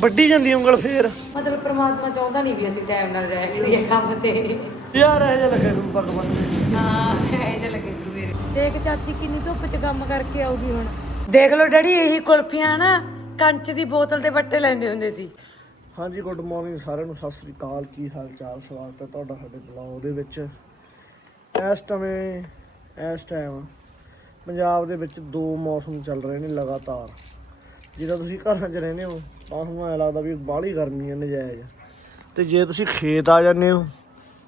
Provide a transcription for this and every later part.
ਵੱਡੀ ਜਾਂਦੀ ਉਂਗਲ ਫੇਰ। ਮਤਲਬ ਪ੍ਰਮਾਤਮਾ ਚਾਹੁੰਦਾ ਨਹੀਂ ਵੀ ਅਸੀਂ ਟਾਈਮ ਨਾਲ ਜਾਇਆ ਕਰੀਏ ਕੰਮ ਤੇ। ਯਾਰ ਇਹ ਜਿਹਾ ਲੱਗੇ ਨੂੰ ਭਗਵਾਨ। ਹਾਂ ਇਹਦੇ ਲੱਗੇ ਗੁਰੂ ਮੇਰੇ। ਦੇਖ ਚਾਚੀ ਕਿੰਨੀ ਧੁੱਪ 'ਚ ਕੰਮ ਕਰਕੇ ਆਉਗੀ ਹੁਣ। ਦੇਖ ਲਓ ਡੈਡੀ ਇਹੀ ਕੁਲਫੀਆਂ ਨਾ ਕੰਚ ਦੀ ਬੋਤਲ ਤੇ ਬੱਟੇ ਲੈਂਦੇ ਹੁੰਦੇ ਸੀ। ਹਾਂਜੀ ਗੁੱਡ ਮਾਰਨਿੰਗ ਸਾਰਿਆਂ ਨੂੰ। ਸਤਿ ਸ੍ਰੀ ਅਕਾਲ। ਕੀ ਹਾਲ ਚਾਲ ਸਵਾਗਤ ਹੈ ਤੁਹਾਡਾ ਸਾਡੇ ਬਲੌਗ ਦੇ ਵਿੱਚ। ਇਸ ਟਮੇ ਇਸ ਟਾਈਮ ਪੰਜਾਬ ਦੇ ਵਿੱਚ ਦੋ ਮੌਸਮ ਚੱਲ ਰਹੇ ਨੇ ਲਗਾਤਾਰ। ਜਿਹਦਾ ਤੁਸੀਂ ਘਰਾਂ 'ਚ ਰਹਿੰਦੇ ਹੋ ਤਾਂ ਤੁਹਾਨੂੰ ਐ ਲੱਗਦਾ ਵੀ ਬਾਹਲੀ ਗਰਮੀ ਹੈ ਨਜਾਇਜ਼। ਤੇ ਜੇ ਤੁਸੀਂ ਖੇਤ ਆ ਜਾਂਦੇ ਹੋ,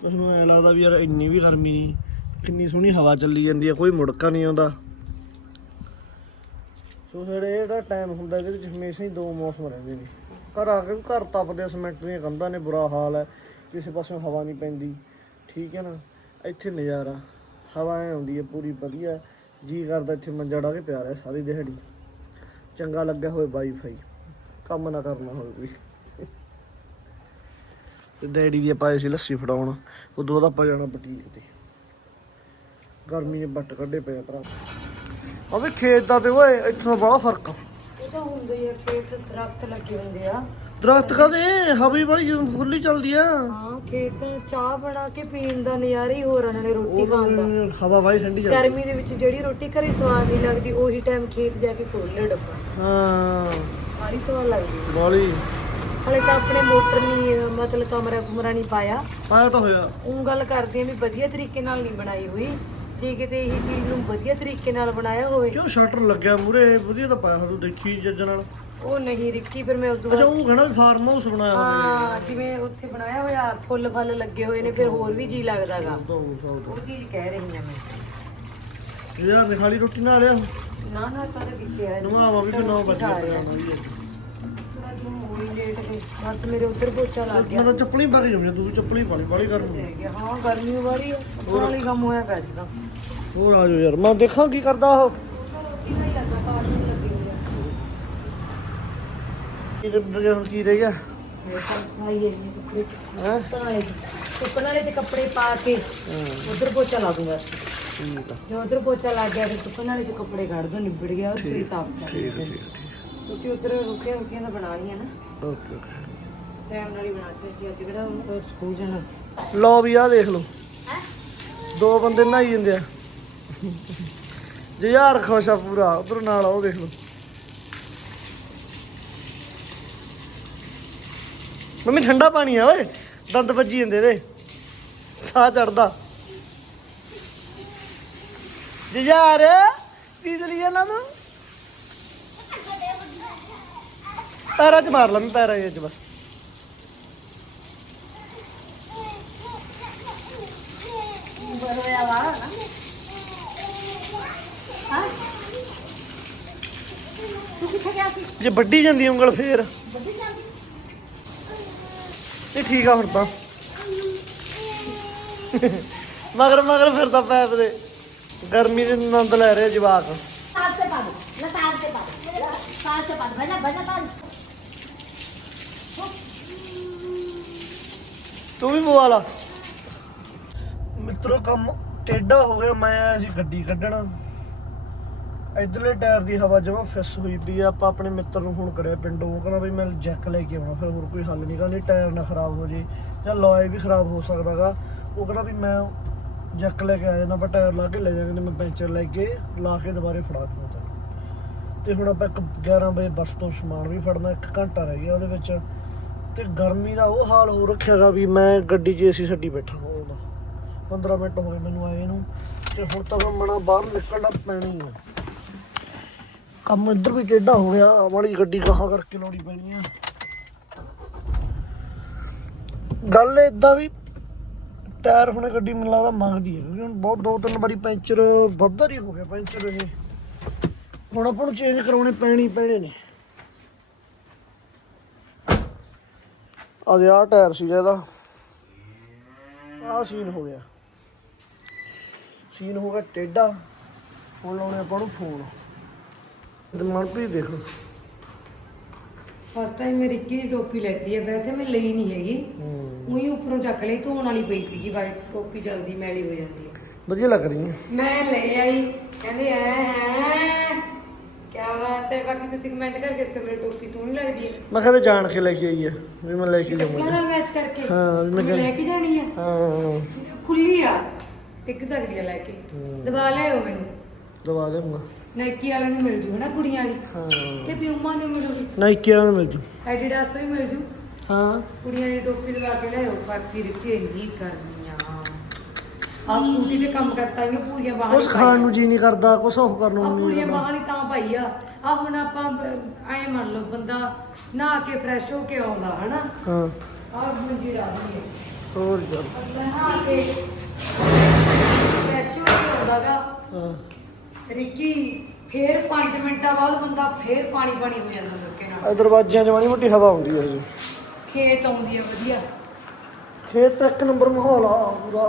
ਤੁਹਾਨੂੰ ਐ ਲੱਗਦਾ ਵੀ ਯਾਰ ਇੰਨੀ ਵੀ ਗਰਮੀ ਨਹੀਂ, ਕਿੰਨੀ ਸੋਹਣੀ ਹਵਾ ਚੱਲੀ ਜਾਂਦੀ ਹੈ ਕੋਈ ਮੁੜਕਾ ਨਹੀਂ ਆਉਂਦਾ। ਸੋ ਫਿਰ ਇਹਦਾ ਟਾਈਮ ਹੁੰਦਾ ਇਹਦੇ ਵਿੱਚ ਹਮੇਸ਼ਾ ਹੀ ਦੋ ਮੌਸਮ ਰਹਿੰਦੇ ਨੇ। ਘਰ ਆ ਕੇ ਘਰ ਤਪਦੇ ਸਮੈਂਟ ਦੀਆਂ ਕੰਧਾਂ ਨੇ, ਬੁਰਾ ਹਾਲ ਹੈ। ਕਿਸੇ ਪਾਸਿਓਂ ਹਵਾ ਨਹੀਂ ਪੈਂਦੀ, ਠੀਕ ਹੈ ਨਾ? ਇੱਥੇ ਨਜ਼ਾਰਾ, ਹਵਾ ਐ ਆਉਂਦੀ ਹੈ ਪੂਰੀ ਵਧੀਆ। ਜੀ ਕਰਦਾ ਇੱਥੇ ਮੰਜਾ ਡਾ ਕੇ ਪਿਆ ਰਿਹਾ ਸਾਰੀ ਦਿਹਾੜੀ। ਚੰਗਾ ਲੱਗਿਆ ਹੋਵੇ ਵਾਈਫਾਈ ਕੰਮ ਨਾ ਕਰਨਾ ਹੋਵੇ ਕੋਈ। ਤੇ ਡੈਡੀ ਦੀ ਪਾਏ ਸੀ ਲੱਸੀ ਫੜਾਉਣ। ਉਦੋਂ ਬਾਅਦ ਆਪਾਂ ਜਾਣਾ ਬੁਟੀਕ ਤੇ। ਗਰਮੀ ਨੇ ਬੱਟ ਕੱਢੇ ਪਏ ਆ ਭਰਾ। ਆ ਵੀ ਖੇਤ ਦਾ ਤੇ ਓਏ ਇੱਥੋਂ ਬੜਾ ਫ਼ਰਕ ਆ। ਇਹ ਤਾਂ ਹੁੰਦੇ ਹੀ ਆ ਖੇਤ ਦਰਖਤ ਲੱਗੇ ਹੁੰਦੇ ਆ। ਦਰਖਤ ਕਦੇ ਹਵਾ ਬੜੀ ਫੁੱਲੀ ਚੱਲਦੀ ਆ। ਹਾਂ ਖੇਤਾਂ ਚਾਹ ਬਣਾ ਕੇ ਪੀਣ ਦਾ ਨਜ਼ਾਰਾ ਹੀ ਹੋਰ ਆ ਨਾਲੇ ਰੋਟੀ ਖਾਣ ਦਾ। ਹਵਾ ਬਾਈ ਠੰਡੀ ਚੱਲਦੀ ਗਰਮੀ ਦੇ ਵਿੱਚ ਜਿਹੜੀ ਰੋਟੀ ਘਰੇ ਸਵਾਦ ਨਹੀਂ ਲੱਗਦੀ ਉਹੀ ਟਾਈਮ ਖੇਤ ਜਾ ਕੇ ਖੋਲ ਲਿਓ ਡੱਬਾ। ਹਾਂ। ਬਾਹਲੀ ਸਵਾਦ ਲੱਗਦੀ ਬੋਲੀ ਹਲੇ ਤਾਂ ਆਪਣੇ ਮੋਟਰ ਨਹੀਂ ਅਹ ਮਤਲਬ ਕਮਰਾ ਕੁਮਰਾ ਨਹੀਂ ਪਾਇਆ। ਪਾਇਆ ਤਾਂ ਹੋਇਆ। ਉਹ ਗੱਲ ਕਰਦੀ ਆ ਵੀ ਵਧੀਆ ਤਰੀਕੇ ਨਾਲ ਨਹੀਂ ਬਣਾਈ ਹੋਈ। ਜੇ ਕਿਤੇ ਇਹ ਚੀਜ਼ ਨੂੰ ਵਧੀਆ ਤਰੀਕੇ ਨਾਲ ਬਣਾਇਆ ਹੋਵੇ। ਕਿਉਂ ਸ਼ਟਰ ਲੱਗਿਆ ਮੂਰੇ ਵਧੀਆ ਤਾਂ ਪਾਇਆ ਤੂੰ ਦੇਖੀ ਜੱਜ ਨਾਲ। ਉਹ ਨਹੀਂ ਰਿੱਕੀ ਫਿਰ ਮੈਂ ਉਦੋਂ ਅੱਛਾ ਉਹ ਕਹਿਣਾ ਵੀ ਫਾਰਮ ਹਾਊਸ ਬਣਾਇਆ ਹੋਵੇ ਹਾਂ ਜਿਵੇਂ ਉੱਥੇ ਬਣਾਇਆ ਹੋਇਆ ਫੁੱਲ ਫਲ ਲੱਗੇ ਹੋਏ ਨੇ ਫਿਰ ਹੋਰ ਵੀ ਜੀ ਲੱਗਦਾਗਾ ਤਾਂ ਉਹ ਸਭ ਉਹ ਚੀਜ਼ ਕਹਿ ਰਹੀ ਆ ਮੈਂ। ਤੋਂ। ਯਾਰ ਨੇ ਖਾਲੀ ਰੋਟੀ ਨਾ ਲਿਆ ਨਾ ਨਾ ਤਾਂ ਕਿੱਥੇ ਆ ਨਵਾਵਾ ਵੀ ਕਿ 9 ਵਜੇ ਖਾ ਰਿਹਾ। ਲੇਟ ਗਈ ਬਸ ਮੇਰੇ ਉੱਧਰ ਪੋਚਾ ਲੱਗ ਗਿਆ। ਮੈਂ ਤਾਂ ਚੱਪਲੀ ਪਾ ਕੇ ਜਾਉਂਦਾ ਤੂੰ ਚੱਪਲੀ ਪਾ ਲਈ ਬਾਲੀ ਗਰਮ ਗਿਆ ਹਾਂ ਗਰਮੀ ਵਾਲੀ ਆ। ਵਾਲੀ ਕੰਮ ਹੋਇਆ ਅੱਜ ਤਾਂ। ਹੋਰ ਆ ਜਾਓ ਯਾਰ ਮੈਂ ਦੇਖਾਂ ਕੀ ਕਰਦਾ ਉਹ। ਹੀ ਹੋਈ ਕੀ ਰਹਿ ਹੁਣ ਕੀ ਰਹਿ ਗਿਆ? ਤਾਂ ਹੈ ਜੀ ਹੈ? ਸੁੱਕਣ ਵਾਲੇ ਤੇ ਕੱਪੜੇ ਪਾ ਕੇ ਉਧਰ ਪੋਚਾ ਲਾ ਦੂੰਗਾ। ਠੀਕ ਆ। ਜੇ ਉਧਰ ਪੋਚਾ ਲੱਗ ਗਿਆ ਤੇ ਸੁੱਕਣ ਵਾਲੇ ਚ ਕੱਪੜੇ ਕੱਢ ਦੋ ਨਿਬੜ ਗਿਆ ਉਹ ਫਿਰ ਸਾਫ਼ ਕਰ ਠੀਕ ਆ, ਠੀਕ ਆ, ਠੀਕ ਕਿਉਂਕਿ ਉਧਰ ਰੁਕੀਆਂ ਰੁਕੀਆਂ ਤਾਂ ਬਣਾ ਲਈਆਂ ਨਾ। ਆ। Okay okay. ਟਾਈਮ ਨਾਲ ਹੀ ਬਣਾਤੇ ਸੀ ਅੱਜ ਕਿਹੜਾ ਉਹ ਸਕੂਲ ਜਾਣਾ ਸੀ। ਲਓ ਵੀ ਆ ਦੇਖ ਲਓ। ਦੋ ਬੰਦੇ ਨਹਾਈ ਜਾਂਦੇ ਆ। ਜੇ ਯਾਰ ਖੁਸ਼ ਆ ਪੂਰਾ ਉਧਰ ਨਾਲ ਆ ਉਹ ਦੇਖ ਲਓ। ਮੰਮੀ ਠੰਡਾ ਪਾਣੀ ਆ ਓਏ। ਦੰਦ ਵੱਜੀ ਜਾਂਦੇ ਇਹਦੇ। ਸਾਹ ਚੜਦਾ। ਜੇ ਯਾਰ, ਕੀ ਚਲੀ ਪੈਰਾਂ 'ਚ ਮਾਰ ਲਾ ਪੈਰਾਂ 'ਚ ਬਸ। ਹੋਇਆ ਵਾ ਹਾਂ ਤੂੰ ਕਿੱਥੇ ਗਿਆ ਸੀ ਜੇ ਵੱਡੀ ਜਾਂਦੀ ਉਂਗਲ ਫੇਰ। ਇਹ ਠੀਕ ਆ ਹੁਣ ਤਾਂ। ਮਗਰ ਮਗਰ ਫਿਰਦਾ ਪੈਪ ਦੇ। ਗਰਮੀ ਦੇ ਆਨੰਦ ਲੈ ਰਹੇ ਜਵਾਕ ताल से पालो ना ताल से पालो ताल से पालो बना बना ताल ਤੂੰ ਵੀ ਪਵਾ ਲਾ ਮਿੱਤਰੋ ਕੰਮ ਟੇਢਾ ਹੋ ਗਿਆ ਮੈਂ ਆਇਆ ਸੀ ਗੱਡੀ ਕੱਢਣ ਇਧਰਲੇ ਟਾਇਰ ਦੀ ਹਵਾ ਜਮਾ ਫਿਸ ਹੋਈ ਪਈ ਆ ਆਪਾਂ ਆਪਣੇ ਮਿੱਤਰ ਨੂੰ ਫੋਨ ਕਰਿਆ ਪਿੰਡੋਂ ਉਹ ਕਹਿੰਦਾ ਵੀ ਮੈਂ ਜੈਕ ਲੈ ਕੇ ਆਉਣਾ ਫਿਰ ਹੋਰ ਕੋਈ ਹੱਲ ਨਹੀਂ ਕਹਿੰਦੇ ਟਾਇਰ ਨਾ ਖਰਾਬ ਹੋ ਜੇ ਜਾਂ ਲੋਏ ਵੀ ਖਰਾਬ ਹੋ ਸਕਦਾਗਾ ਉਹ ਕਹਿੰਦਾ ਵੀ ਮੈਂ ਜੈਕ ਲੈ ਕੇ ਆ ਜਾਣਾ ਪਰ ਟਾਇਰ ਲਾ ਕੇ ਲੈ ਜਾਂਦੇ ਮੈਂ ਪੈਂਚਰ ਲੈ ਕੇ ਲਾ ਕੇ ਦੁਬਾਰੇ ਫੜਾ ਕੇ ਤੈਨੂੰ। ਤੇ ਹੁਣ ਆਪਾਂ ਇੱਕ 11 ਵਜੇ ਬੱਸ ਤੋਂ ਸਮਾਨ ਵੀ ਫੜਨਾ, ਇੱਕ ਘੰਟਾ ਰਹਿ ਗਿਆ ਉਹਦੇ ਵਿੱਚ। ਤੇ ਗਰਮੀ ਦਾ ਉਹ ਹਾਲ ਹੋ ਰੱਖਿਆਗਾ ਵੀ ਮੈਂ ਗੱਡੀ 'ਚ ਏਸੀ ਛੱਡੀ ਬੈਠਾ ਹੋਣਾ 15 ਮਿੰਟ ਹੋ ਗਏ ਮੈਨੂੰ ਆਏ ਨੂੰ, ਤੇ ਹੁਣ ਤਾਂ ਮਣਾ ਬਾਹਰ ਨਿਕਲਣਾ ਪੈਣੀ ਆ। ਕੰਮ ਇੱਧਰ ਵੀ ਟੇਢਾ ਹੋ ਗਿਆ ਵਾਲੀ ਗੱਡੀ ਕਹਾ ਕਰਕੇ ਲਾਉਣੀ ਪੈਣੀ ਆ। ਗੱਲ ਇਦਾਂ ਵੀ ਟਾਇਰ ਹੁਣ ਗੱਡੀ ਮੈਨੂੰ ਲੱਗਦਾ ਮੰਗਦੀ ਹੈ, ਕਿਉਂਕਿ ਹੁਣ ਬਹੁਤ ਦੋ ਤਿੰਨ ਵਾਰੀ ਪੈਂਚਰ ਵੱਧਾ ਹੀ ਹੋ ਗਿਆ ਪੈਂਚਰ ਇਹ। ਹੁਣ ਆਪਾਂ ਨੂੰ ਚੇਂਜ ਕਰਾਉਣੇ ਪੈਣੀ ਪੈਣੇ ਨੇ। ਅਜੇ ਆਹ ਟਾਇਰ ਸੀਗਾ ਇਹਦਾ। ਆਹ ਸੀਨ ਹੋ ਗਿਆ। ਸੀਨ ਹੋ ਗਿਆ ਟੇਢਾ। ਹੁਣ ਲਾਉਣੇ ਆਪਾਂ ਨੂੰ ਫੋਨ ਤੇ ਮਨਪ੍ਰੀਤ ਦੇਖੋ ਫਸਟ ਟਾਈਮ ਮੈਂ ਰਿੱਕੀ ਦੀ ਟੋਪੀ ਲੈਤੀ ਹੈ ਵੈਸੇ ਮੈਂ ਲਈ ਨਹੀਂ ਹੈਗੀ। ਹੂੰ। ਉਹੀ ਉੱਪਰੋਂ ਚੱਕ ਲਈ ਧੋਣ ਵਾਲੀ ਪਈ ਸੀਗੀ ਵਾਈਟ ਟੋਪੀ ਜਲਦੀ ਮੈਲੀ ਹੋ ਜਾਂਦੀ ਹੈ ਵਧੀਆ ਲੱਗ ਰਹੀ ਹੈ ਮੈਂ ਲੈ ਆਈ ਕਹਿੰਦੇ ਐ ਕਿਆ ਬਾਤ ਹੈ ਬਾਕੀ ਤੁਸੀਂ ਕਮੈਂਟ ਕਰਕੇ ਦੱਸੋ ਮੇਰੀ ਟੋਪੀ ਸੋਹਣੀ ਲੱਗਦੀ ਹੈ ਮੈਂ ਕਹਿੰਦਾ ਜਾਣ ਕੇ ਲੈ ਕੇ ਆਈ ਹੈ ਵੀ ਮੈਂ ਲੈ ਕੇ ਟੱਪੀਆਂ ਜਾਵਾਂਗਾ ਨਾਲ ਮੈਚ ਕਰਕੇ। ਹਾਂ, ਮੈਂ ਲੈ ਕੇ ਜਾਣੀ ਆ? ਹਾਂ। ਖੁੱਲੀ ਆ ਟਿਕ ਸਕਦੀ ਆ ਲੈ ਕੇ। ਦਬਾ ਲਿਓ ਮੈਨੂੰ। ਦਵਾ ਦੇਵਾਂਗਾ ਨਾਈਕੀ ਵਾਲਿਆਂ ਨੂੰ ਮਿਲ ਜੂ ਹਨਾ ਕੁੜੀਆਂ ਵਾਲੀ? ਹਾਂ। ਕਿ ਪਿਊਮਾ ਨੂੰ ਮਿਲੂਗੀ ਨਾਈਕੀ ਵਾਲਾ ਮਿਲ ਜੂ। ਐਡੀਡਾਸ ਤੋਂ ਵੀ ਮਿਲ ਜੂ? ਹਾਂ। ਕੁੜੀਆਂ ਦੀ ਟੋਪੀ ਦਵਾ ਕੇ ਲਿਆਓ ਬਾਕੀ ਰਿੱਕੇ ਨਹੀਂ ਕਰਨੀਆਂ ਆ ਸਕੂਟੀ ਤੇ ਕੰਮ ਕਰਤਾ ਇਹ ਪੂਰੀਆਂ ਬਾਹਾਂ ਕੁਛ ਖਾਣ ਨੂੰ ਜੀ ਨਹੀਂ ਕਰਦਾ ਕੁਛ ਉਹ ਕਰਨ ਆ ਨੂੰ ਨਹੀਂ ਪੂਰੀਆਂ ਬਾਹਾਂ ਨਹੀਂ ਤਾਂ ਭਾਈ ਆ। ਆ ਹੁਣ ਆਪਾਂ ਐ ਮੰਨ ਲਓ ਬੰਦਾ ਨਹਾ ਕੇ ਫਰੈਸ਼ ਹੋ ਕੇ ਆਉਂਦਾ ਹਨਾ? ਹਾਂ। ਆ ਮੁੰਜੀ ਰਾਦੀ ਹੈ। ਹੋਰ ਨਹਾ ਕੇ ਫਰੈਸ਼ ਹੋ ਕੇ ਆਉਂਦਾਗਾ। ਹਾਂ। ਰਿੱਕੀ ਫੇਰ 5 ਮਿੰਟਾਂ ਬਾਅਦ ਬੰਦਾ ਫੇਰ ਪਾਣੀ ਪਾਣੀ ਹੋ ਜਾਂਦਾ ਮੁਰਕੇ ਨਾਲ। ਇਹ ਦਰਵਾਜ਼ਿਆਂ 'ਚ ਮਾੜੀ ਮੋਟੀ ਹਵਾ ਆਉਂਦੀ ਹੈ ਜੀ। ਖੇਤ ਆਉਂਦੀ ਆ ਵਧੀਆ। ਖੇਤ ਤਾਂ ਇੱਕ ਨੰਬਰ ਮਾਹੌਲ ਆ ਪੂਰਾ।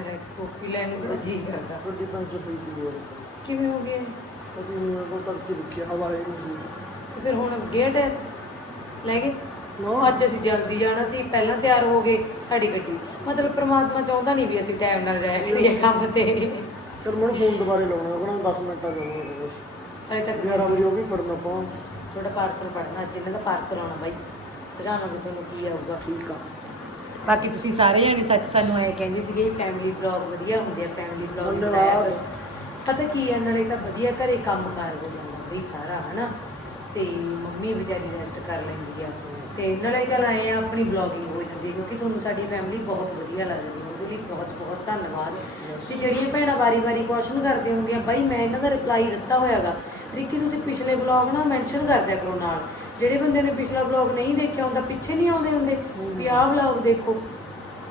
ਅਰੇ ਕੋਪੀ ਲੈਣ ਨੂੰ ਜੀ ਕਰਦਾ। ਗੱਡੀ ਪੰਚ ਹੋਈ ਸੀ ਹੋਰ ਕਿਵੇਂ ਹੋ ਗਿਆ ਕਦੀ ਨਹੀਂ ਕੋ ਤੱਕ ਤੇ ਰੁਕੀ ਹਵਾ ਹੈ ਨਹੀਂ ਤੇ ਫਿਰ ਹੁਣ ਗੇਟ ਲੈ ਗਏ? ਨਾ। ਅੱਜ ਅਸੀਂ ਜਲਦੀ ਜਾਣਾ ਸੀ ਪਹਿਲਾਂ ਤਿਆਰ ਹੋ ਗਏ ਸਾਡੀ ਗੱਡੀ। ਮਤਲਬ ਪ੍ਰਮਾਤਮਾ ਚਾਹੁੰਦਾ ਨਹੀਂ ਵੀ ਅਸੀਂ ਟਾਈਮ ਨਾਲ ਜਾਇਆ ਕਰੀਏ ਕੰਮ ਤੇ। ਚਲ ਮੈਨੂੰ ਫੋਨ ਦੁਬਾਰੇ ਲਾਉਣਾ ਉਹਨਾਂ 10 ਮਿੰਟਾਂ ਜਾਊਂਗਾ ਬਸ। ਹਲੇ ਤੱਕ 11 ਵਜੇ ਉਹ ਵੀ ਫੜਨਾ ਪਾਉਂ ਥੋੜਾ ਪਾਰਸਲ ਪੜਨਾ ਅੱਜ ਇਹਨਾਂ ਦਾ ਪਾਰਸਲ ਆਉਣਾ ਬਾਈ। ਸੁਝਾਵਾਂਗੇ ਤੁਹਾਨੂੰ ਕੀ ਆਊਗਾ। ਠੀਕ ਆ। ਬਾਕੀ ਤੁਸੀਂ ਸਾਰੇ ਜਾਣੇ ਸੱਚ ਸਾਨੂੰ ਐ ਕਹਿੰਦੇ ਸੀਗੇ ਫੈਮਿਲੀ ਬਲੌਗ ਵਧੀਆ ਹੁੰਦੇ ਆ ਫੈਮਿਲੀ ਬਲੌਗ ਧੰਨਵਾਦ। ਪਤਾ ਕੀ ਹੈ ਨਾਲੇ ਤਾਂ ਵਧੀਆ ਘਰੇ ਕੰਮ ਕਾਰ ਹੋ ਜਾਂਦਾ ਬਈ ਸਾਰਾ ਹਨਾ? ਤੇ ਮੰਮੀ ਵਿਚਾਰੀ ਰੈਸਟ ਕਰ ਲੈਂਦੀ ਆ ਤੇ ਨਾਲੇ ਚੱਲ ਆਏ ਆ ਆਪਣੀ ਬਲੌਗਿੰਗ ਹੋ ਜਾਂਦੀ ਹੈ ਕਿਉਂਕਿ ਤੁਹਾਨੂੰ ਸਾਡੀ ਫੈਮਿਲੀ ਬਹੁਤ ਵਧੀਆ ਲੱਗਦੀ ਲਈ ਬਹੁਤ ਬਹੁਤ ਧੰਨਵਾਦ। ਤੇ ਜਿਹੜੀਆਂ ਭੈਣਾਂ ਵਾਰੀ-ਵਾਰੀ ਕੁਐਸਚਨ ਕਰਦੇ ਹੋਣਗੀਆਂ ਬਾਈ ਮੈਂ ਇਹਨਾਂ ਦਾ ਰਿਪਲਾਈ ਦਿੱਤਾ ਹੋਇਆਗਾ। ਰਿੱਕੀ ਤੁਸੀਂ ਪਿਛਲੇ ਬਲੌਗ ਨਾ ਮੈਂਸ਼ਨ ਕਰ ਦਿਆ ਕਰੋ ਨਾਲ। ਜਿਹੜੇ ਬੰਦੇ ਨੇ ਪਿਛਲਾ ਬਲੌਗ ਨਹੀਂ ਦੇਖਿਆ ਹੁੰਦਾ ਪਿੱਛੇ ਨਹੀਂ ਆਉਂਦੇ ਹੁੰਦੇ? ਵੀ ਆਹ ਬਲੌਗ ਦੇਖੋ।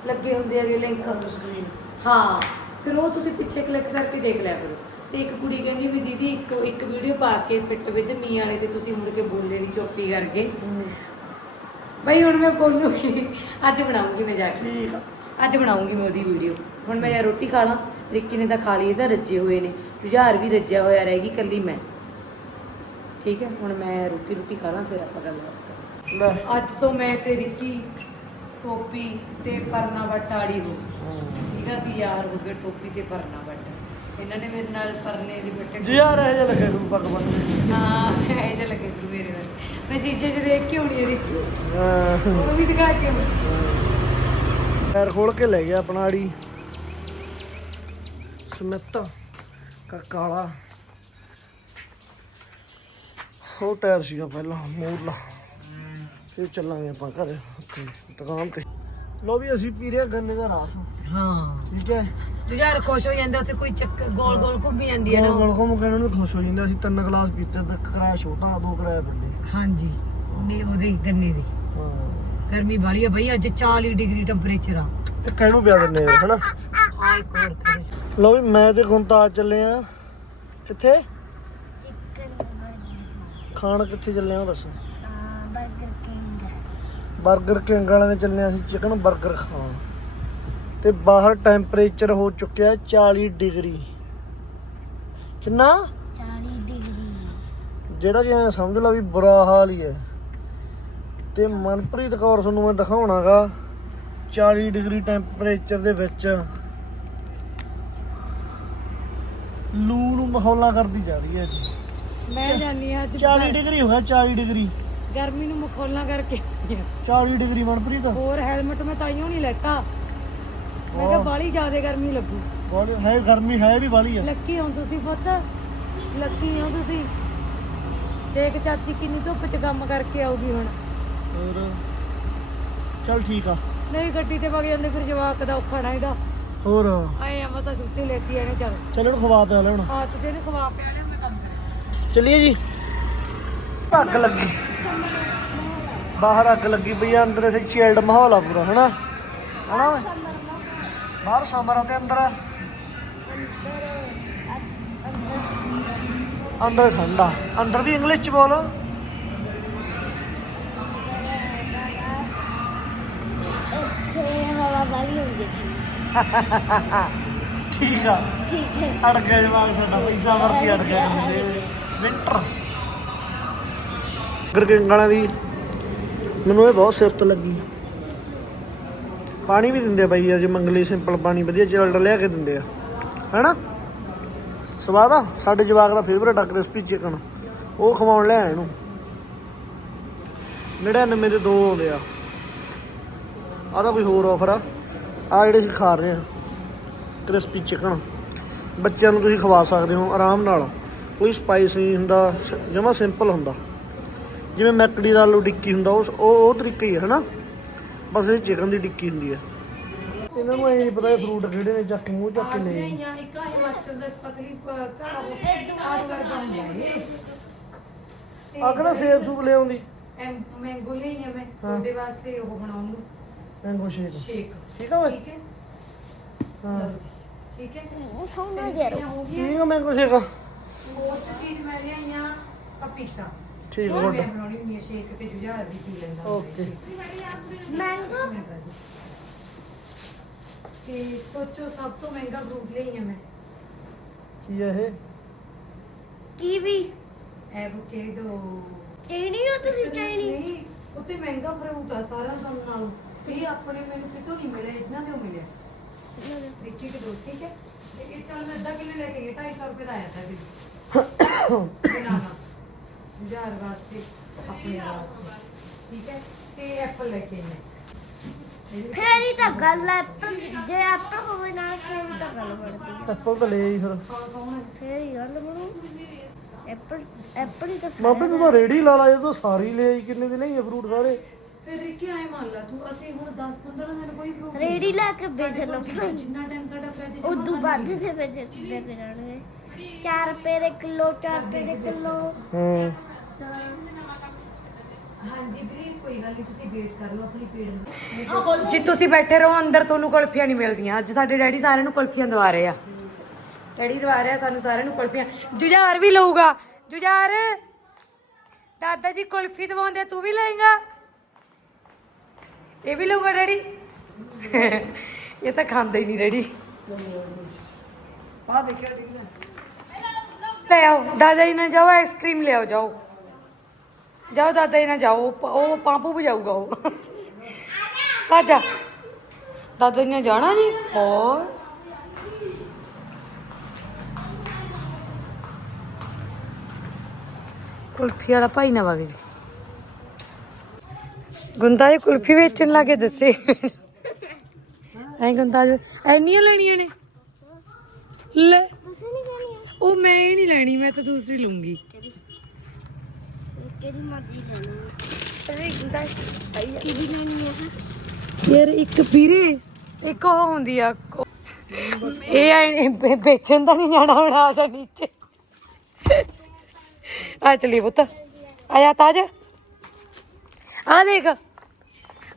ਲੱਗੇ ਹੁੰਦੇ ਹੈਗੇ ਲਿੰਕ ਹਾਂ ਫਿਰ ਉਹ ਤੁਸੀਂ ਪਿੱਛੇ ਕਲਿੱਕ ਕਰਕੇ ਦੇਖ ਲਿਆ ਕਰੋ। ਤੇ ਇੱਕ ਕੁੜੀ ਕਹਿੰਦੀ ਵੀ ਦੀਦੀ ਇੱਕ ਇੱਕ ਵੀਡੀਓ ਪਾ ਕੇ ਫਿੱਟ ਵਿਦ ਮੀ ਵਾਲੇ ਤੇ ਤੁਸੀਂ ਮੁੜ ਕੇ ਬੋਲੇ ਦੀ ਚੋਪੀ ਕਰਕੇ। ਬਈ ਹੁਣ ਮੈਂ ਬੋਲੂਗੀ। ਅੱਜ ਬਣਾਉਂਗੀ ਮੈਂ ਜਾ ਕੇ। ਠੀਕ ਆ। ਅੱਜ ਬਣਾਉਂਗੀ ਮੈਂ ਉਹਦੀ ਵੀਡੀਓ ਹੁਣ ਮੈਂ ਰੋਟੀ ਖਾ ਲਾਂ ਰਿੱਕੀ ਨੇ ਤਾਂ ਖਾ ਲਈ ਇਹ ਤਾਂ ਰੱਜੇ ਹੋਏ ਨੇ। ਜੁਝਾਰ ਵੀ ਰੱਜਿਆ ਹੋਇਆ ਰਹੇਗੀ ਕੱਲੀ ਮੈਂ। ਠੀਕ ਹੈ ਹੁਣ ਮੈਂ ਰੋਟੀ ਰੋਟੀ ਖਾ ਲਾਂ ਫਿਰ ਆਪਾਂ ਗੱਲਬਾਤ ਕਰਾਂਗੇ। ਲੈ। ਅੱਜ ਤੋਂ ਮੈਂ ਤੇ ਰਿੱਕੀ ਟੋਪੀ ਤੇ ਪਰਨਾ ਵਟਾੜੀ ਹੋ ਠੀਕ ਆ ਅਸੀਂ ਯਾਰ ਹੋ ਗਏ ਟੋਪੀ ਤੇ ਪਰਨਾ ਵੱਟ। ਇਹਨਾਂ ਨੇ ਮੇਰੇ ਨਾਲ ਪਰਨੇ ਦੀ ਬੱਟੇ ਜੀ ਯਾਰ ਇਹ ਜਿਹਾ ਲੱਗੇ ਨੂੰ ਪੱਗ ਬੰਨ ਹਾਂ ਇਹ ਲੱਗੇ ਤੂੰ ਮੇਰੇ ਨਾਲ ਮੈਂ ਸ਼ੀਸ਼ੇ 'ਚ ਦੇਖ ਕੇ ਆਉਣੀ ਹੈ ਰਿੱਕੀ। ਹਾਂ। ਉਹ ਵੀ ਦਿਖਾ ਕੇ ਆਉਣੀ। ਪੈਰ ਖੋਲ ਕੇ ਲੈ ਗਿਆ ਆਪਣਾ ਆੜੀ। ਸਮਿਤ ਕਾ ਕਾਲਾ। ਉਹ ਟਾਇਰ ਸੀਗਾ ਪਹਿਲਾਂ ਮੂਰਲਾ। ਫਿਰ ਚੱਲਾਂਗੇ ਆਪਾਂ ਘਰੇ ਉੱਥੇ ਦੁਕਾਨ ਤੇ। ਲੋ ਵੀ ਅਸੀਂ ਪੀ ਰਹੇ ਗੰਨੇ ਦਾ ਰਸ। ਹਾਂ। ਠੀਕ ਹੈ? ਜੁਝਾਰ ਖੁਸ਼ ਹੋ ਜਾਂਦਾ ਉੱਥੇ ਕੋਈ ਚੱਕਰ ਗੋਲ ਗੋਲ ਘੁੰਮੀ ਜਾਂਦੀ ਹੈ ਨਾ। ਗੋਲ ਘੁੰਮ ਕੇ ਇਹਨਾਂ ਨੂੰ ਖੁਸ਼ ਹੋ ਜਾਂਦਾ ਅਸੀਂ ਤਿੰਨ ਗਲਾਸ ਪੀਤੇ ਤੇ ਇੱਕ ਕਰਾਇਆ ਛੋਟਾ ਦੋ ਕਰਾਇਆ ਵੱਡੇ। ਹਾਂਜੀ। ਨੇ ਉਹਦੇ ਗੰਨੇ ਦੀ। ਹਾਂ। ਗਰਮੀ ਵਾਲੀ ਆ ਬਈ ਅੱਜ 40 ਡਿਗਰੀ ਟੈਂਪਰੇਚਰ ਆ। ਇਹ ਕਹਿਣੂ ਪਿਆ ਦਿੰਨੇ ਯਾਰ ਹਨਾ? ਆ ਇੱਕ ਹੋਰ ਕਰੇ ਲੋ ਵੀ ਮੈਂ ਤੇ ਗੁੰਤਾ ਚੱਲੇ ਆ। ਕਿੱਥੇ? ਖਾਣ ਕਿੱਥੇ ਚੱਲੇ ਆ ਉਹ ਦੱਸੋ 버ਗਰ ਕਿੰਗ ਵਾਲਿਆਂ ਦੇ ਚੱਲੇ ਆ ਅਸੀਂ ਚਿਕਨ 버ਗਰ ਖਾਣ। ਤੇ ਬਾਹਰ ਟੈਂਪਰੇਚਰ ਹੋ ਚੁੱਕਿਆ 40 ਡਿਗਰੀ। ਕਿੰਨਾ? 40 ਡਿਗਰੀ। ਜਿਹੜਾ ਕਿ ਸਮਝ ਲਾ ਵੀ ਬੁਰਾ ਹਾਲ ਹੀ ਹੈ। ਤੇ ਮਨਪ੍ਰੀਤ ਕੌਰ ਤੁਹਾਨੂੰ ਮੈਂ ਦਿਖਾਉਣਾਗਾ। 40 ਡਿਗਰੀ ਟੈਂਪਰੇਚਰ ਦੇ ਵਿੱਚ ਲੂ ਨੂੰ ਮਖੌਲਾ ਕਰਦੀ ਜਾ ਰਹੀ ਹੈ ਜੀ। ਮੈਂ ਜਾਨੀ ਆ ਅੱਜ 40 ਡਿਗਰੀ ਹੋ ਗਿਆ 40 ਡਿਗਰੀ। ਗਰਮੀ ਨੂੰ ਮਖੌਲਾਂ ਕਰਕੇ। 40 ਡਿਗਰੀ ਮਨਪ੍ਰੀਤ। ਹੋਰ ਹੈਲਮਟ ਮੈਂ ਤਾਈਓ ਨਹੀਂ ਲੈਤਾ। ਮੈਂ ਕਿਹਾ ਬਾਲੀ ਜ਼ਿਆਦਾ ਗਰਮੀ ਲੱਗੂ। ਬਹੁਤ ਹੈ ਗਰਮੀ ਹੈ ਵੀ ਵਾਲੀ ਆ। ਲੱਕੀ ਹੋ ਤੁਸੀਂ ਪੁੱਤ। ਲੱਕੀ ਹੋ ਤੁਸੀਂ। ਦੇਖ ਚਾਚੀ ਕਿੰਨੀ ਧੁੱਪ 'ਚ ਕੰਮ ਕਰਕੇ ਆਉਗੀ ਹੁਣ। ਹੋਰ? ਚਲ ਠੀਕ ਆ। ਨਹੀਂ ਗੱਡੀ ਤੇ ਵਗ ਜਾਂਦੇ ਫਿਰ ਜਵਾਕ ਦਾ ਔਖਾ ਨਾ ਇਹਦਾ। ਹੋਰ? ਆਏ ਆ ਮਸਾ ਛੁੱਟੀ ਲੈਤੀ ਇਹਨੇ ਚੱਲ। ਚਲ ਇਹਨੂੰ ਖਵਾ ਪਿਆ ਲੈ ਹੁਣ ਹਾਂ ਤੇ ਜਿਹਨੇ ਖਵਾ ਪਿਆ ਲਿਆ ਮੈਂ ਕੰਮ ਕਰਾਂ। ਚਲਿਏ ਜੀ। ਅੱਗ ਲੱਗੀ। ਬਾਹਰ ਅੱਗ ਲੱਗੀ ਪਈ ਆ ਅੰਦਰ ਇਸੇ ਚਿਲਡ ਮਾਹੌਲ ਆ ਪੂਰਾ ਹਨਾ? ਹਨਾ ਬਾਹਰ ਸਮਰ ਤੇ ਅੰਦਰ ਅੰਦਰ ਠੰਡਾ ਅੰਦਰ ਵੀ ਇੰਗਲਿਸ਼ ਚ ਬੋਲ। ਇੱਥੇ ਹਵਾ ਵਾਲੀ ਹੁੰਦੀ ਠੀਕ ਆ। ਠੀਕ ਹੈ ਅੜ ਗਿਆ ਜਵਾਕ ਸਾਡਾ, ਪੈਸਾ ਵਰਤੀ ਅੜ ਗਿਆ ਵਿੰਟਰ ਗਰਗੰਗਾਲਾਂ ਦੀ, ਮੈਨੂੰ ਇਹ ਬਹੁਤ ਸਿਫਤ ਲੱਗੀ। ਪਾਣੀ ਵੀ ਦਿੰਦੇ ਆ ਬਾਈ, ਅੱਜ ਮੰਗਲੀ ਸਿੰਪਲ ਪਾਣੀ, ਵਧੀਆ ਚਿਲਡ ਲਿਆ ਕੇ ਦਿੰਦੇ ਆ। ਹੈਨਾ? ਸਵਾਦ ਆ? ਸਾਡੇ ਜਵਾਕ ਦਾ ਫੇਵਰਟ ਆ ਕ੍ਰਿਸਪੀ ਚਿਕਨ ਉਹ ਖਵਾਉਣ ਲਿਆ ਇਹਨੂੰ। 99 ਦੇ ਦੋ ਆਉਂਦੇ ਆ। ਆ ਤਾਂ ਕੋਈ ਹੋਰ ਆਫਰ ਆ। ਆ ਜਿਹੜੇ ਅਸੀਂ ਖਾ ਰਹੇ ਆ ਕ੍ਰਿਸਪੀ ਚਿਕਨ ਬੱਚਿਆਂ ਨੂੰ ਤੁਸੀਂ ਖਵਾ ਸਕਦੇ ਹੋ ਆਰਾਮ ਨਾਲ। ਕੋਈ ਸਪਾਈਸ ਨਹੀਂ ਹੁੰਦਾ ਜਮਾ ਸਿੰਪਲ ਹੁੰਦਾ। ਜਿਵੇਂ ਮੈਕਡੀ ਦਾ ਆਲੂ ਟਿੱਕੀ ਹੁੰਦਾ ਉਸ ਉਹ ਉਹ ਤਰੀਕਾ ਹੀ ਹੈ ਹਨਾ? ਬਸ ਇਹ ਚਿਕਨ ਦੀ ਟਿੱਕੀ ਹੁੰਦੀ ਹੈ ਇਹਨਾਂ ਨੂੰ ਇਹ ਪਤਾ ਇਹ ਫਰੂਟ ਕਿਹੜੇ ਨੇ ਚੱਕ ਮੂੰਹ ਚੱਕ ਕੇ ਲੈ ਆਏ। ਜਾਂ ਇੱਕ ਹਿਮਾਚਲ ਦੇ ਪਤਲੀ ਘੜਾ ਆ ਕਿਹੜਾ ਸੇਬ ਸੂਪ ਲੈ ਆਉਂਦੀ ਮੈਂਗੋ ਲਈ ਆ ਮੈਂ ਤੁਹਾਡੇ ਵਾਸਤੇ ਉਹ ਬਣਾਉਂ ਮੈਂਗੋ ਸ਼ੇਕ ਸ਼ੇਕ ਠੀਕ ਆ ਓਏ ਠੀਕ ਹੈ ਹਾਂ ਲਓ ਜੀ, ਠੀਕ ਹੈ ਸੋਨਾ ਜਿਹਾ ਹੋ ਗਈ ਠੀਕ ਆ ਮੈਂਗੋ ਸ਼ੇਕ ਬਹੁਤ ਚੀਜ਼ ਮੈਂ ਲਿਆਈ ਆ ਪਪੀਤਾ ਠੀਕ ਆ ਉਹ ਗੁੱਡ ਮੈਂ ਬਣਾਉਣੀ ਹੁੰਦੀ ਹੈ ਸ਼ੇਕ ਤੇ ਜੁਝਾਰ ਵੀ ਪੀ ਲੈਂਦਾ ਹੁੰਦਾ ਓਕੇ ਹੈ। ਮੈਂਗੋ ਤੇ ਸੋਚੋ ਸਭ ਤੋਂ ਮਹਿੰਗਾ ਫਰੂਟ ਲਈ ਆ ਮੈਂ ਕੀ ਹੈ ਇਹ ਕੀਵੀ ਐਵੋਕੇਡੋ ਚੈਣੀ ਨੂੰ ਤੁਸੀਂ ਚੈਣੀ ਨਹੀਂ ਉੱਤੇ ਮਹਿੰਗਾ ਫਰੂਟ ਆ ਸਾਰਾ ਕੰਮ ਨਾਲੋਂ ਇਹ ਆਪਣੇ ਮੈਨੂੰ ਕਿਤੋਂ ਨਹੀਂ ਮਿਲਿਆ ਇਹਨਾਂ ਦੇ ਮਿਲਿਆ ਦੇਖੀ ਕਿ ਦੋ? ਠੀਕ ਹੈ? ਤੇ ਇਹ ਚੱਲ ਮੈਂ ਅੱਧਾ ਕਿਲੋ ਲੈ ਕੇ ਗਈ 250 ਰੁਪਏ ਦਾ ਆਇਆ ਤਾਂ ਬਨਾਨਾ ਹਜ਼ਾਰ ਵਾਸਤੇ ਆਪਣੇ ਵਾਸਤੇ ਠੀਕ ਹੈ? ਤੇ ਐਪਲ ਲੈ ਕੇ ਆਈ ਫੇਰ ਹੀ ਤਾਂ ਗੱਲ ਹੈ ਐਪਲ ਜੇ ਐਪਲ ਹੋਵੇ ਨਾ ਫੇਰ ਹੀ ਤਾਂ ਗੱਲ ਬਣਦੀ ਹੈ। ਐਪਲ ਤਾਂ ਲੈ ਆਈ ਫਿਰ। ਫੇਰ ਹੀ ਗੱਲ ਬਣੂ। ਐਪਲ ਐਪਲ ਹੀ ਤਾਂ ਬਾਬੇ ਤੂੰ ਤਾਂ ਰੇੜੀ ਲਾ ਲਾ ਜਦੋਂ ਸਾਰੀ ਲੈ ਆਈ ਕਿੰਨੇ ਦੇ ਲਈ ਫਰੂਟ ਸਾਰੇ। ਫਿਰ ਇਹ ਕੀ ਆਏ ਮੰਨ ਲਾ ਤੂੰ ਅਸੀਂ ਹੁਣ 10 15 ਦਿਨ ਕੋਈ ਫਰੂਟ ਰੇੜੀ ਲਾ ਕੇ ਵੇਚ ਲਓ ਜਿੰਨਾ ਟਾਈਮ ਸਾਡਾ ਫ੍ਰਿਜ ਉਦੋਂ ਵੱਧ ਦੇ ਵੇਚ ਦੇ ਜਾਣਗੇ 4 ਰੁਪਏ ਦੇ ਕਿਲੋ 4 ਰੁਪਏ ਦੇ ਕਿਲੋ। ਹੂੰ ਹਾਂਜੀ ਵੀਰੇ ਕੋਈ ਗੱਲ ਨਹੀਂ ਤੁਸੀਂ ਵੇਟ ਕਰ ਲਓ ਆਪਣੀ ਪੇੜ ਜੀ ਤੁਸੀਂ ਬੈਠੇ ਰਹੋ ਅੰਦਰ ਤੁਹਾਨੂੰ ਕੁਲਫੀਆਂ ਨਹੀਂ ਮਿਲਦੀਆਂ। ਅੱਜ ਸਾਡੇ ਡੈਡੀ ਸਾਰਿਆਂ ਨੂੰ ਕੁਲਫੀਆਂ ਦਵਾ ਰਹੇ ਆ। ਡੈਡੀ ਦਵਾ ਰਹੇ ਆ ਸਾਨੂੰ ਸਾਰਿਆਂ ਨੂੰ ਕੁਲਫੀਆਂ। ਜੁਝਾਰ ਵੀ ਲਊਗਾ। ਜੁਝਾਰ ਦਾਦਾ ਜੀ ਕੁਲਫੀ ਦਵਾਉਂਦੇ ਤੂੰ ਵੀ ਲਏਗਾ। ਇਹ ਵੀ ਲਊਗਾ ਡੈਡੀ? ਇਹ ਤਾਂ ਖਾਂਦਾ ਹੀ ਨਹੀਂ ਡੈਡੀ। ਆ ਦੇਖਿਆ ਠੀਕ ਲੈ ਆਓ ਦਾਦਾ ਜੀ ਨਾਲ ਜਾਓ ਆਈਸਕ੍ਰੀਮ ਲੈ ਆਓ ਜਾਓ। ਜਾਓ ਦਾਦਾ ਜੀ ਨਾਲ ਜਾਓ ਉਹ ਪਾਪੂ ਵਜਾਊਗਾ ਉਹ। ਆ ਜਾ ਦਾਦਾ ਜੀ ਨਾਲ ਜਾਣਾ ਨਹੀਂ? ਹੋਰ। ਕੁਲਫੀ ਵਾਲਾ ਭਾਈ ਨਾ ਵਗ ਜੀ। ਗੁੰਦਾ ਇਹ ਕੁਲਫੀ ਵੇਚਣ ਲੱਗੇ ਦੱਸੇ। ਐਂ ਗੁੰਦਾ ਜੋ ਐਨੀਆਂ ਲੈਣੀਆਂ ਨੇ। ਲੈ। ਤੁਸੀਂ ਨਹੀਂ ਖਾਣੀ ਉਹ ਮੈਂ ਇਹ ਨਹੀਂ ਲੈਣੀ, ਮੈਂ ਤਾਂ ਦੂਸਰੀ ਲੂੰਗੀ ਕਿਹੜੀ ਮਰਜ਼ੀ ਲੈਣੀ ਗੁੰਦਾ ਕੀ ਲੈਣੀ ਹੈ ਯਾਰ ਇੱਕ ਵੀਰੇ, ਇੱਕ ਉਹ ਹੁੰਦੀ ਆ, ਕੋ- ਇਹ ਐ ਵੇਚਣ ਦਾ ਨਹੀਂ ਜਾਣਾ ਹੁਣ ਆ ਜਾ ਨੀਚੇ। ਆ ਚਲੀ ਪੁੱਤ। ਆਇਆ ਜਾ ਤਾਜ। ਆ ਦੇਖ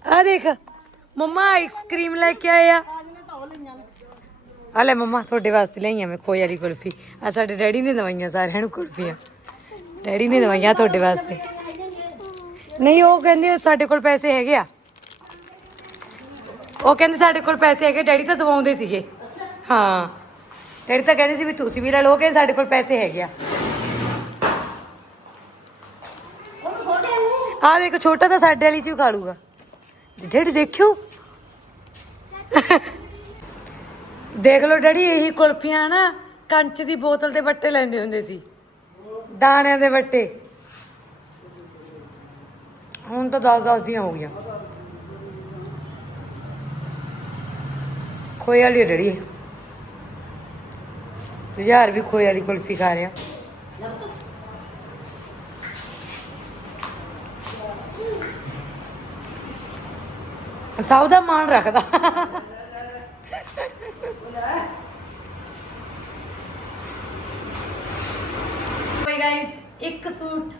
ਆ ਦੇਖ। ਮੰਮਾ ਆਈਸਕ੍ਰੀਮ ਲੈ ਕੇ ਆਏ ਆ। ਮੰਮਾ, ਤੁਹਾਡੇ ਵਾਸਤੇ ਲਈਆਂ ਮੈਂ ਖੋਏ ਵਾਲੀ ਕੁਲਫੀ। ਆ ਸਾਡੇ ਡੈਡੀ ਨੇ ਦਵਾਈਆਂ, ਸਾਰਿਆਂ ਨੂੰ ਕੁਲਫੀਆਂ। ਡੈਡੀ ਨੇ ਦਵਾਈਆਂ ਤੁਹਾਡੇ ਵਾਸਤੇ। ਨਹੀਂ, ਉਹ ਕਹਿੰਦੇ ਸਾਡੇ ਕੋਲ ਪੈਸੇ ਹੈਗੇ ਆ। ਉਹ ਕਹਿੰਦੇ ਸਾਡੇ ਕੋਲ ਪੈਸੇ ਹੈਗੇ, ਡੈਡੀ ਤਾਂ ਦਵਾਉਂਦੇ ਸੀਗੇ। ਹਾਂ। ਡੈਡੀ ਤਾਂ ਕਹਿੰਦੇ ਸੀ ਵੀ ਤੁਸੀਂ ਵੀ ਲੈ ਲਓ ਕਿ ਸਾਡੇ ਕੋਲ ਪੈਸੇ ਹੈਗੇ ਆ। ਆ ਦੇਖੋ, ਛੋਟਾ ਤਾਂ ਸਾਡੇ ਵਾਲੀ ਚ ਹੀ ਖਾ ਲੂਗਾ ਡੈਡੀ, ਦੇਖਿਓ। ਦੇਖ ਲਓ ਡੈਡੀ, ਇਹੀ ਕੁਲਫੀਆਂ ਨਾ ਕੰਚ ਦੀ ਬੋਤਲ ਦੇ ਵੱਟੇ ਲੈਂਦੇ ਹੁੰਦੇ ਸੀ। ਦਾਣਿਆਂ ਦੇ ਵੱਟੇ। ਹੁਣ ਤਾਂ 10 10 ਦੀਆਂ ਹੋ ਗਈਆਂ। ਖੋਏ ਵਾਲੀ ਡੜੀ ਯਾਰ ਵੀ ਖੋਏ ਵਾਲੀ ਕੁਲਫੀ ਖਾ ਰਿਹਾ। ਸਭ ਦਾ ਮਾਣ ਰੱਖਦਾ। ਓਏ ਗਾਇਸ ਇੱਕ ਸੂਟ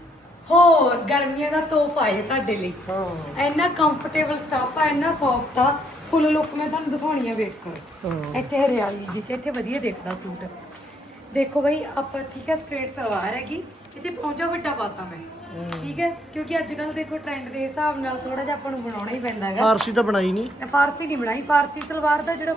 ਹੋਰ ਗਰਮੀਆਂ ਦਾ ਤੋਪ ਆਏ ਤੁਹਾਡੇ ਲਈ। ਹਾਂ। ਇੰਨਾ ਕੰਫਰਟੇਬਲ ਸਟਾਫ ਆ ਇੰਨਾ ਸੌਫਟ ਆ। ਫੁੱਲ ਲੁੱਕ ਮੈਂ ਤੁਹਾਨੂੰ ਦਿਖਾਉਣੀ ਆ ਵੇਟ ਕਰੋ। ਹਾਂ। ਇੱਥੇ ਹਰਿਆਲੀ ਜੀ ਇੱਥੇ ਵਧੀਆ ਦੇਖਦਾ ਸੂਟ। ਦੇਖੋ ਬਈ ਆਪਾਂ ਠੀਕ ਹੈ ਸਟ੍ਰੇਟ ਸਲਵਾਰ ਹੈਗੀ। ਇੱਥੇ ਪਹੁੰਚਾ ਵੱਡਾ ਪਾਤਾ ਮੈਂ। ਠੀਕ ਹੈ? ਕਿਉਂਕਿ ਅੱਜ ਕੱਲ ਦੇਖੋ ਟ੍ਰੈਂਡ ਦੇ ਹਿਸਾਬ ਨਾਲ ਥੋੜਾ ਜਿਹਾ ਆਪਾਂ ਨੂੰ ਬਣਾਉਣਾ ਹੀ ਪੈਂਦਾ ਹੈਗਾ। ਫਾਰਸੀ ਤਾਂ ਬਣਾਈ ਨਹੀਂ। ਫਾਰਸੀ ਨਹੀਂ ਬਣਾਈ। ਫਾਰਸੀ ਸਲਵਾਰ ਦਾ ਜਿਹੜਾ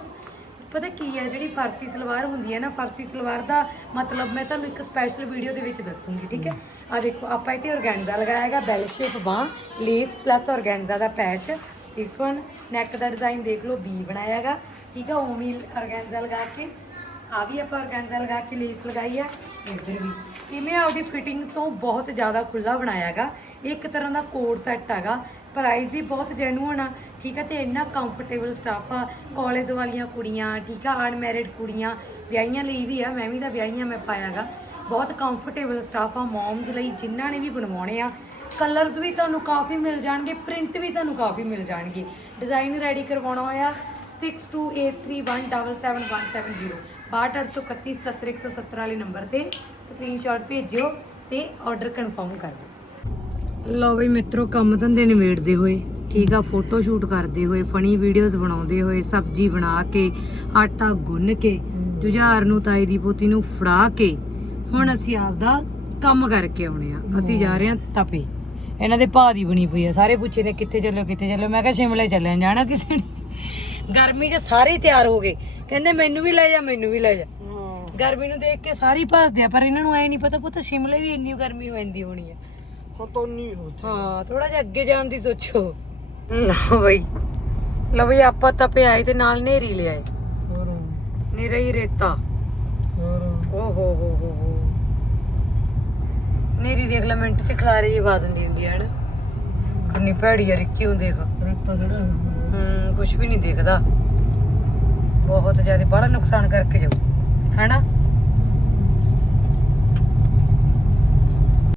ਪਤਾ ਕੀ ਹੈ ਜਿਹੜੀ ਫਾਰਸੀ ਸਲਵਾਰ ਹੁੰਦੀ ਹੈ ਨਾ ਫਾਰਸੀ ਸਲਵਾਰ ਦਾ ਮਤਲਬ ਮੈਂ ਤੁਹਾਨੂੰ ਇੱਕ ਸਪੈਸ਼ਲ ਵੀਡੀਓ ਦੇ ਵਿੱਚ ਦੱਸੂੰਗੀ ਠੀਕ ਹੈ? ਆ ਦੇਖੋ ਆਪਾਂ ਇੱਥੇ ਔਰਗੈਂਜ਼ਾ ਲਗਾਇਆ ਹੈਗਾ ਬੈਲ ਸ਼ੇਪ ਬਾਹ ਲੇਸ ਪਲੱਸ ਔਰਗੈਂਜ਼ਾ ਦਾ ਪੈਚ ਇਸ ਵਨ ਨੈਕ ਦਾ ਡਿਜ਼ਾਈਨ ਦੇਖ ਲਓ ਬੀ ਬਣਾਇਆ ਹੈਗਾ। ਠੀਕ ਹੈ ਉਮੀ ਔਰਗੈਂਜ਼ਾ ਲਗਾ ਕੇ ਆ ਵੀ ਆਪਾਂ ਆਰਗੈਂਜ਼ਾ ਲਗਾ ਕੇ ਲੇਸ ਲਗਾਈ ਆ, ਇੱਧਰ ਵੀ। ਕਿਵੇਂ ਆ ਉਹਦੀ ਫਿਟਿੰਗ ਤੋਂ ਬਹੁਤ ਜ਼ਿਆਦਾ ਖੁੱਲਾ ਬਣਾਇਆਗਾ ਇੱਕ ਤਰ੍ਹਾਂ ਦਾ ਕੋਡ ਸੈੱਟ ਹੈਗਾ। ਪ੍ਰਾਈਸ ਵੀ ਬਹੁਤ ਜੈਨੂਅਨ ਆ, ਠੀਕ ਆ, ਤੇ ਇੰਨਾ ਕੰਫਰਟੇਬਲ ਸਟਾਫ ਆ। ਕਾਲਜ ਵਾਲੀਆਂ ਕੁੜੀਆਂ, ਠੀਕ ਆ ਅਨਮੈਰਿਡ ਕੁੜੀਆਂ, ਵਿਆਹੀਆਂ ਲਈ ਵੀ ਆ, ਮੈਂ ਵੀ ਤਾਂ ਵਿਆਹੀਆਂ ਮੈਂ ਪਾਇਆਗਾ ਬਹੁਤ ਕੰਫਰਟੇਬਲ ਸਟਾਫ ਆ ਮੌਮਸ ਲਈ ਜਿਨ੍ਹਾਂ ਨੇ ਵੀ ਬਣਵਾਉਣੇ ਆ। ਕਲਰਸ ਵੀ ਤੁਹਾਨੂੰ ਕਾਫੀ ਮਿਲ ਜਾਣਗੇ ਪ੍ਰਿੰਟ ਵੀ ਤੁਹਾਨੂੰ ਕਾਫੀ ਮਿਲ ਜਾਣਗੇ। ਡਿਜ਼ਾਈਨ ਰੈਡੀ ਕਰਵਾਉਣਾ ਹੋਇਆ 6283177170 62831 ਵਾਲੇ ਨੰਬਰ ਤੇ ਸਕਰੀਨਸ਼ਾਟ ਭੇਜਿਓ ਤੇ ਆਰਡਰ ਕਨਫਰਮ ਕਰ ਦਿਓ। ਲਓ ਬਈ ਮਿੱਤਰੋ ਕੰਮ ਧੰਦੇ ਨਿਬੇੜਦੇ ਹੋਏ ਠੀਕ ਆ ਫੋਟੋ ਸ਼ੂਟ ਕਰਦੇ ਹੋਏ ਫਨੀ ਵੀਡੀਓਜ਼ ਬਣਾਉਂਦੇ ਹੋਏ ਸਬਜ਼ੀ ਬਣਾ ਕੇ ਆਟਾ ਗੁੰਨ ਕੇ ਜੁਝਾਰ ਨੂੰ ਤਾਈ ਦੀ ਪੋਤੀ ਨੂੰ ਫੜਾ ਕੇ ਹੁਣ ਅਸੀਂ ਆਪਦਾ ਕੰਮ ਕਰਕੇ ਆਉਣੇ ਆ। ਅਸੀਂ ਜਾ ਰਹੇ ਆ ਤਪੇ। ਇਹਨਾਂ ਦੇ ਭਾਅ ਦੀ ਬਣੀ ਪਈ ਆ। ਸਾਰੇ ਪੁੱਛੇ ਨੇ ਕਿੱਥੇ ਚੱਲਿਓ ਕਿੱਥੇ ਚੱਲਿਓ ਮੈਂ ਕਿਹਾ ਸ਼ਿਮਲੇ ਚੱਲਿਆ ਜਾਣਾ ਕਿਸੇ ਨੇ? ਗਰਮੀ 'ਚ ਸਾਰੇ ਤਿਆਰ ਹੋ ਗਏ। ਕਹਿੰਦੇ ਮੈਨੂੰ ਵੀ ਲੈ ਜਾ ਮੈਨੂੰ ਵੀ ਲੈ ਜਾ। ਹਾਂ। ਗਰਮੀ ਨੂੰ ਦੇਖ ਕੇ ਸਾਰੇ ਭੱਜਦੇ ਆ ਪਰ ਇਹਨਾਂ ਨੂੰ ਐ ਨਹੀਂ ਪਤਾ ਪੁੱਤ ਸ਼ਿਮਲੇ ਵੀ ਇੰਨੀ ਗਰਮੀ ਹੋ ਜਾਂਦੀ ਹੋਣੀ ਆ। ਹਾਂ ਤਾਂ ਨਹੀਂ ਹੋ ਹਾਂ ਥੋੜਾ ਜਿਹਾ ਅੱਗੇ ਜਾਣ ਦੀ ਸੋਚੋ। ਲਓ ਬਈ। ਲਓ ਬਈ ਆਪਾਂ ਤਪੇ ਆਏ ਤੇ ਨਾਲ ਨੇਰੀ ਲਿਆਏ। ਹੋਰ। ਨੇਰਾ ਹੀ ਰੇਤਾ। ਹੋਰ। ਓ ਹੋ ਹੋ ਹੋ ਹੋ। ਨੇਰੀ ਦੇਖ ਲੈ ਮਿੰਟ ਚ ਖਲਾਰੇ ਜੀ ਪਾ ਦਿੰਦੀ ਹੁੰਦੀ ਹੈ ਨਾ ਕਿੰਨੀ ਭੈੜੀ ਆ ਰਿੱਕੀ ਨੂੰ ਦੇਖ। ਰੇਤਾ ਜਿਹੜਾ ਹੂੰ ਕੁਝ ਵੀ ਨਹੀਂ ਦਿਖਦਾ। ਬਹੁਤ ਜ਼ਿਆਦਾ ਬੜਾ ਨੁਕਸਾਨ ਕਰਕੇ ਜਾਊ। ਹੈਨਾ?